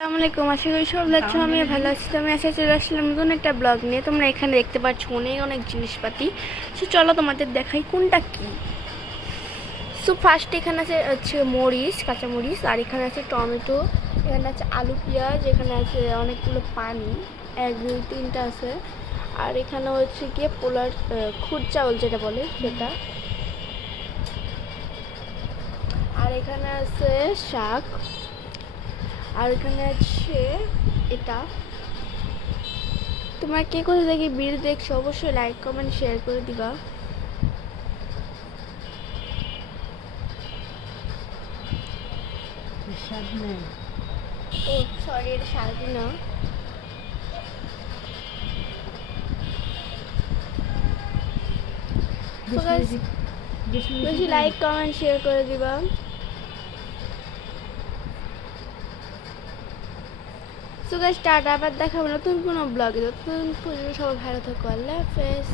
আসসালামু আলাইকুম, আশা করি সব লাগছে আমি ভালো আছি। তো আমি আশা চলে আসলাম নতুন একটা ব্লগ নিয়ে। তোমরা এখানে দেখতে পাচ্ছ অনেক অনেক জিনিসপাতি। সো চলো তোমাদের দেখাই কোনটা কি। সো ফার্স্ট এখানে আছে হচ্ছে মরিচ, কাঁচা মরিচ, আর এখানে আছে টমেটো, এখানে আছে আলু পেঁয়াজ, এখানে আছে অনেকগুলো পানি, এক দুই তিনটা আছে। আর এখানে হচ্ছে গিয়ে পোলার খুদ চাউল যেটা বলে সেটা। আর এখানে আছে শাক, আর এখানে আছে এটা। তোমরা কে কোথা থেকে ভিডিও দেখছো অবশ্যই লাইক কমেন্ট শেয়ার করে দিবা। ও সরি, এটা শাড়ি না। বেশি লাইক কমেন্ট শেয়ার করে দিবা। সো গাইস টাটা, আবার দেখাবো নতুন কোনো ব্লগে। ততক্ষণ পর্যন্ত সবাই ভালো থাকো, আল্লাহ হাফেজ।